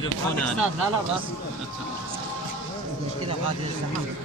لا لا بس كذا غادي الزحام.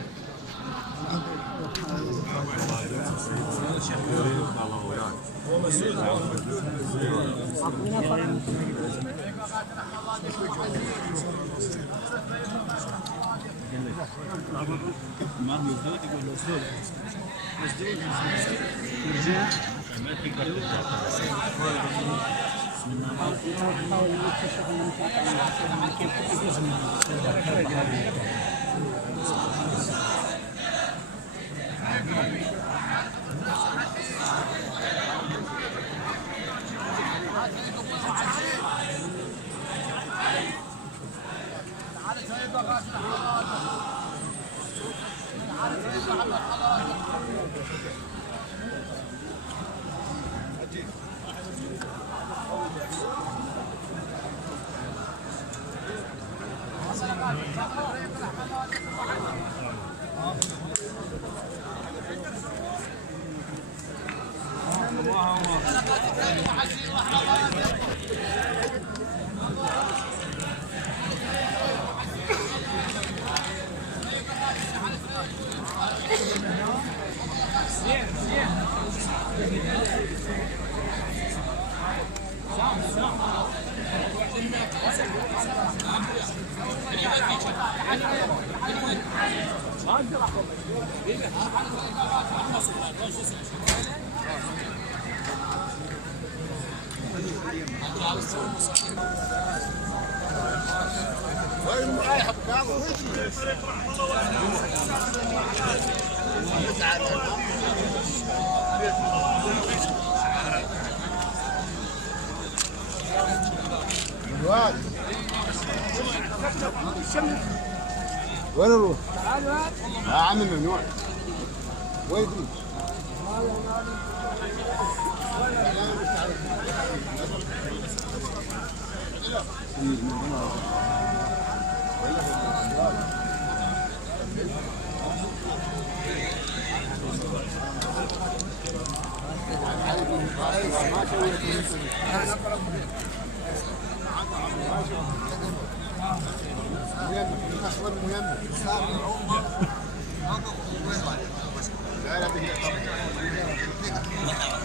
وين نروح؟ يا عم ممنوع. وين تروح؟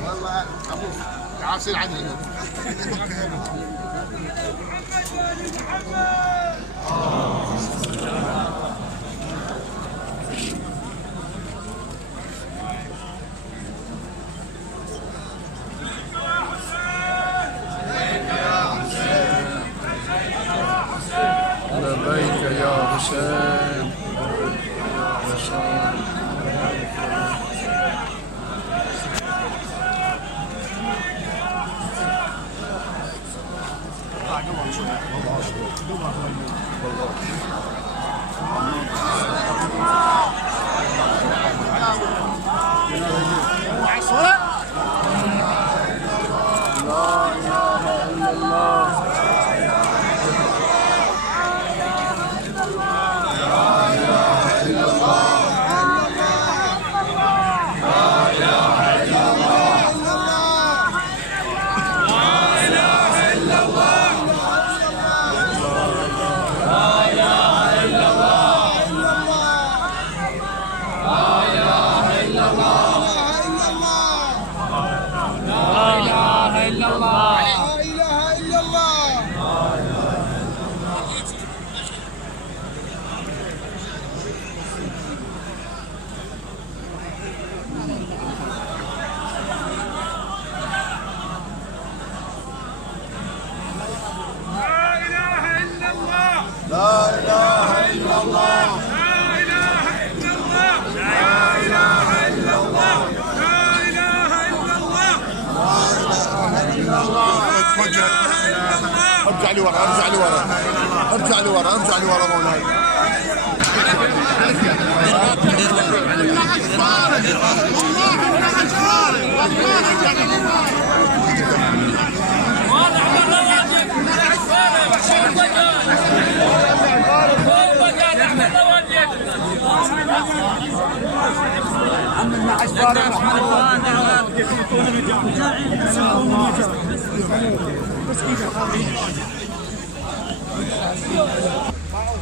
والله ابوك تعال سير عندي هنا. لبيك يا حسين يا حسين. ارجع لي ورا ارجع لي ورا ارجع لي ورا ارجع لي ورا مولاي.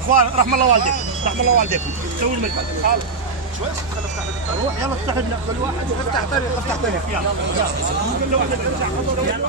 اخوان رحم الله والديك، رحم الله والديكم، سوي المشهد. شوي خل افتح لك. روح يلا افتح لنا كل واحد افتح طريق، افتح طريق يلا يلا. كل واحد ارجع يلا.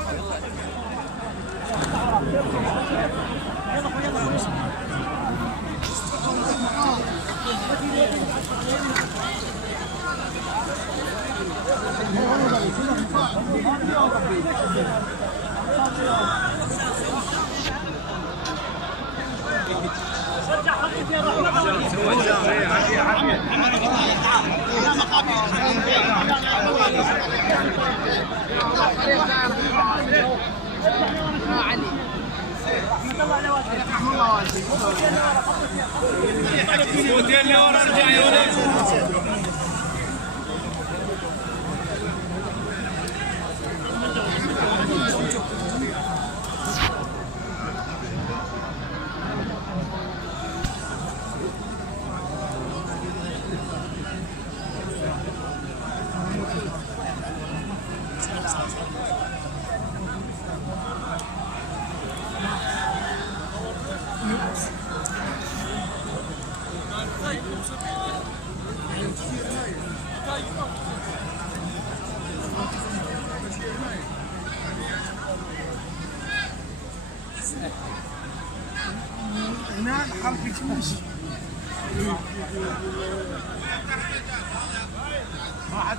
هناك حركة مشي ما حد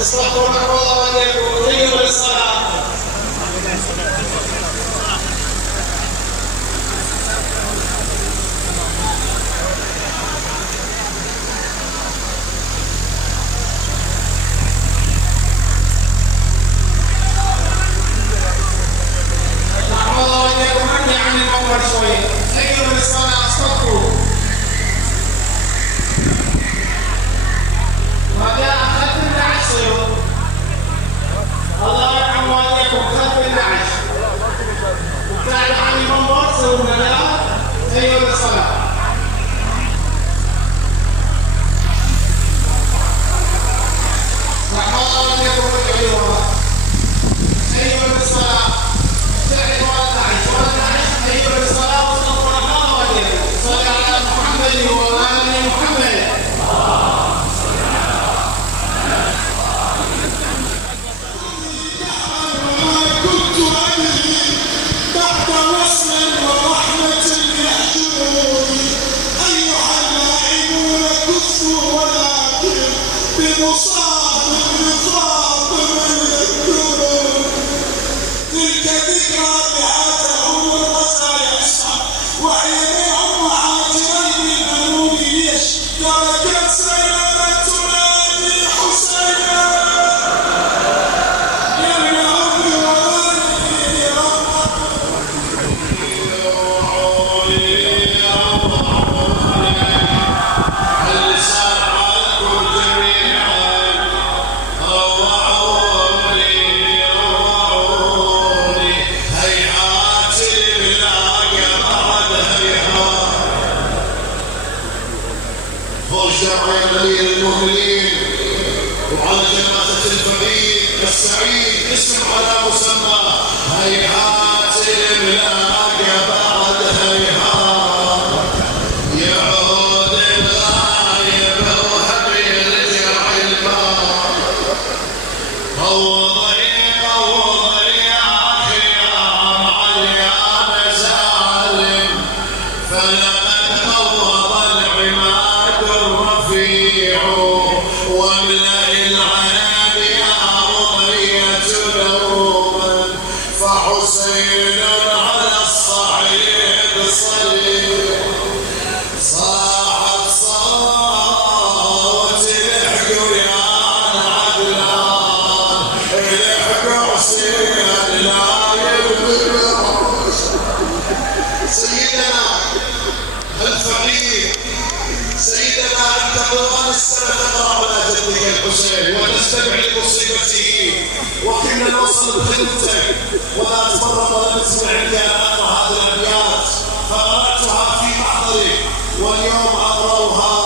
اصطفوا الله واليكم للصلاة. رحم الله واليكم عني عن المنبر شوي. أيها للصلاة اصطفوا. وجاء خلف النعش الله يرحم والديكم خلف النعش وبتاع عن المنبر سووا لنا أيها للصلاة. رحم الله والديكم ارجعوا لورا. تلك ذكرى بها تعود الرزايا اسمع وهي من امهات غير المنون ليش تركت سيارة تنادي حسينا يا ابن عمري وغني هل سمعكم جميعا روعوني هيهات الملاقى بعد هيهات فرجع يا غير المهلين وعلى جنازة الفريق السعيد اسم على مسمى هيهات الملاقى بعد هيهات يعود الغايب وهم يرجع الماء قوضي يا أخي يا معليان زالم فلقد قوض العماد الرفيع واملأ العين يا رضية نوما فحسين على الصعيد صليب صاحت صوت الحقوا يا العدلان الحقوا حسين لا يبقى سيدنا الفقير سيدنا انت طوال السنه تقرا على جدك الحسين وتستمع لمصيبته وكنا نوصل بخدمتك ولا تفرط ولا تسمع عندي انا اقرا هذه الابيات فقراتها في محضرك واليوم اقراها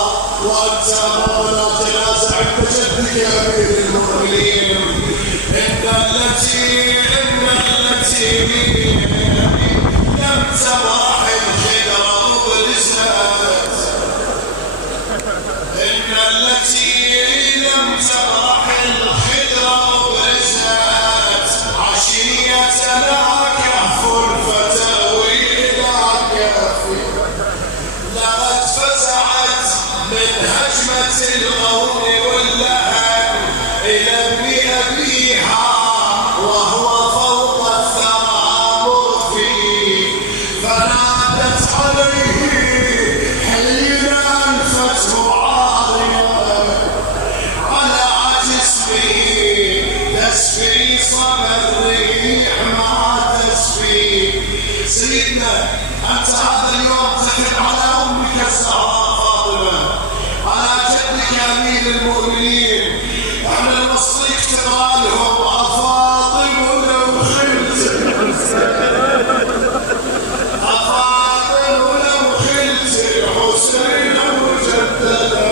وانت امامنا جنازه عند جدك يا امير المؤمنين ان التي لم تبرح الخدر مبرزات إن التي لم تبرح الخدر مبرزات عشية لا كهف فتاوي إلى كهف لقد فزعت من هجمة الغول واللهب إلى ابن أبيها وهو فوق الثرى مرفي فنادت عليه حين أنفته عارية على جسمه تسفي صدى الريح ما تسفي سيدنا أنت هذا اليوم تقف على أمك الزهراء فاطمة على جدك أمير المؤمنين احنا المصريك تقرأ لهم أفاطم لو خلت أفاطم لو خلت الحسين مجددا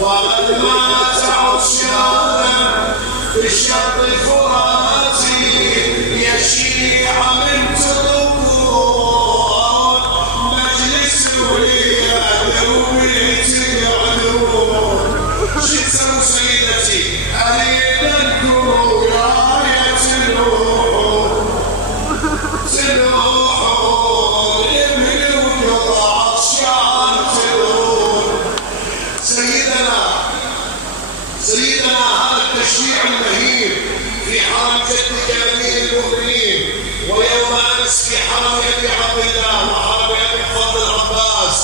وقد مات عطشانا في الشط فراتي يشيع من تضبون مجلسه لي دوي تقعدون شتم سيدتي أريد الكرو يا تلوحون تلوحون يملوا قطع عطشان تلوحون سيدنا هذا التشريع المهيب في حرم جدك أمير المؤمنين ويوم أمس في حرم أبي عبد الله وحرم أبي فضل العباس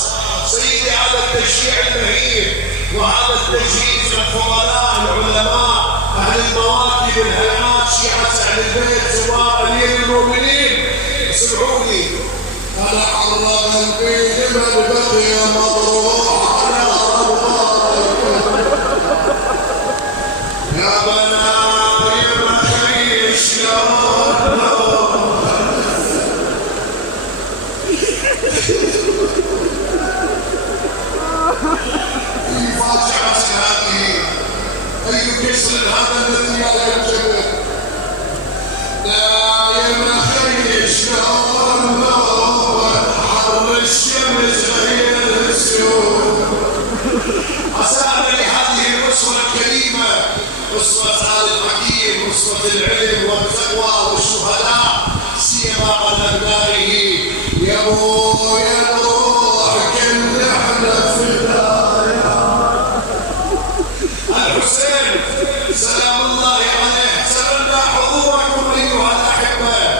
سيدي هذا التشريع المهيب وهذا التجهيز من فضلاء العلماء أهل المواكب الهيئات شيعة أهل البيت زوار أمير المؤمنين اسمعوني أنا حرم البيت من بقي مضروح على يا بنايم خيش في فاجعة هذه أي كسر هذا الذي لا ينجبر دايم خيش حر الشمس غير السيوف أسأل لهذه الأسوة الكريمة أسوة آل الحكيم أسوة العلم والتقوى والشهداء سيما على أبنائه يا روح كن احنا في الحسين سلام الله عليه. تمنى حضوركم أيها الأحبة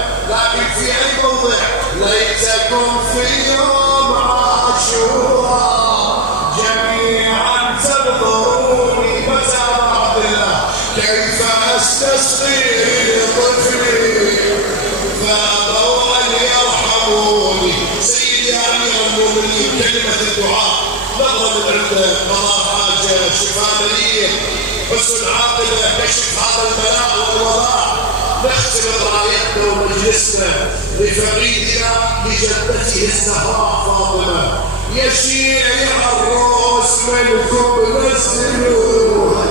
فأبوا أن يرحموني. سيدي أمير المؤمنين كلمة الدعاء نظرا من عنده قضاء حاجة شفاء مليء حسن عاقبة كشف هذا البلاء والوباء. نختم رايتنا ومجلسنا لفقيدنا لجدته الزهراء فاطمة. يا شيع الروس منكم نزلوها.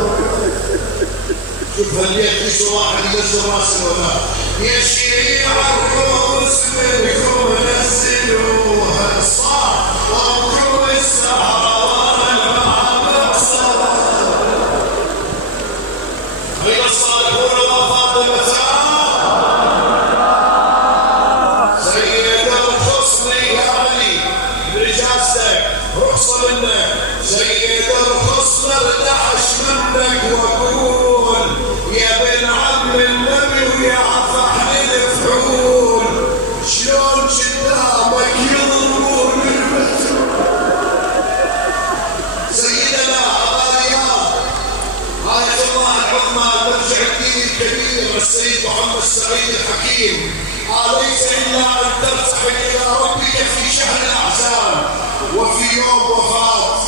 شوف هل يكفي واحد ينزل راسه ولا؟ يا شيع الروس منكم نزلوها. صار وانكم السهراء والمعبر. أين الصالحون وفاطمة؟ سيد الحسن يا علي برجاستك رخصة منك. سيد الحسن ارتعش منك وقول يا بن عم النبي ويا فحل الفحول شلون قدامك يضربون المتر. سيدنا أبا رياض آية الله العظمى المرجع الدين الكبير السيد محمد سعيد الحكيم أليس إلا أن ترتحل إلى ربك في شهر الأعزام وفي يوم وفاة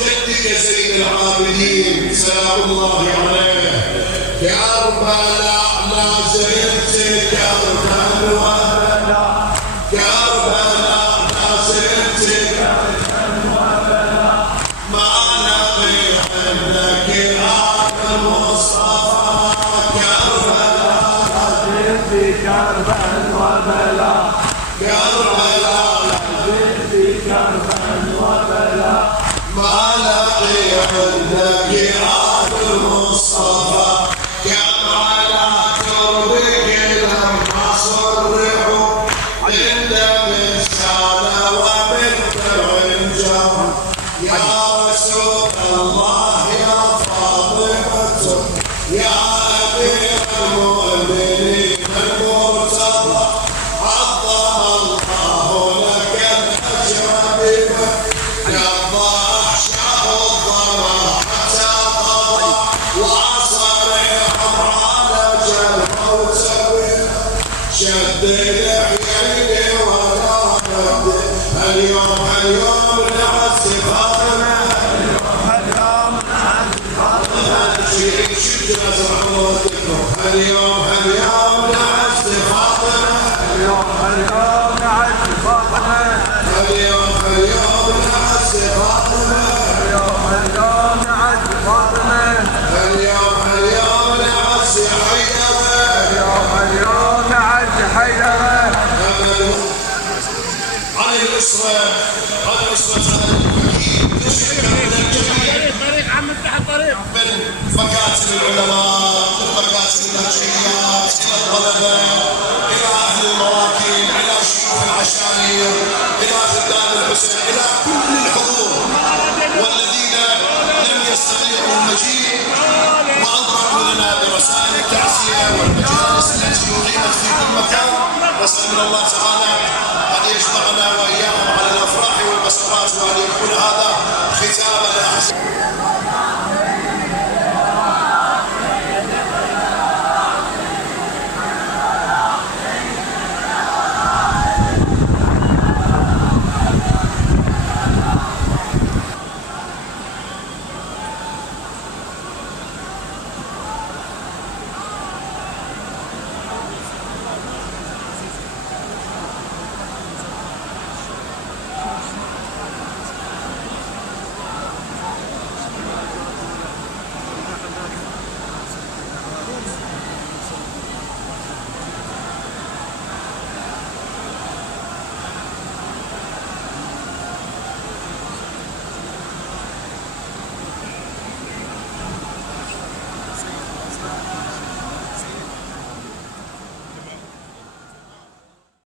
جدك زين العابدين سلام الله عليه. كربلاء لا زلت كربلاء كربلاء لا زلت كربلاء ما نبي عندك المصطفى. كربلاء في كربلاء وبلاء كربلاء في كربلاء وبلاء ما لقي عندك عاد المصطفى. كم على تربك لما صرعوا عند من سال ومن فرنجر. يا رسول الله يا فاطمة يا أمير المؤمنين المرتضى عظم الله لك الأجر بما قضى أحشاء الظما حتى قضى وعصر على جلبوت شد العيين ولا بد. اليوم نعس فاطمة اليوم نعس فاطمة اليوم نعس فاطمة اليوم نعس فاطمة اليوم نعس فاطمة اليوم نعس حيدرة اليوم نعس حيدرة. على الأسرة على الأسرة الحكيم تشكر من الجميع طريق عم افتح الطريق من مكاتب العلماء من مكاتب النهجيات إلى الطلبة إلى أهل المراكب إلى شيوخ العشائر إلى خدام الحسين إلى كل الحضور والذين لم يستطيعوا المجيء وأضربوا لنا برسائل التعزية والمجالس التي أقيمت في كل مكان. نسأل من الله تعالى أن يجمعنا وإياهم على الأفراح والمسرات وأن يكون هذا ختام الأحزان.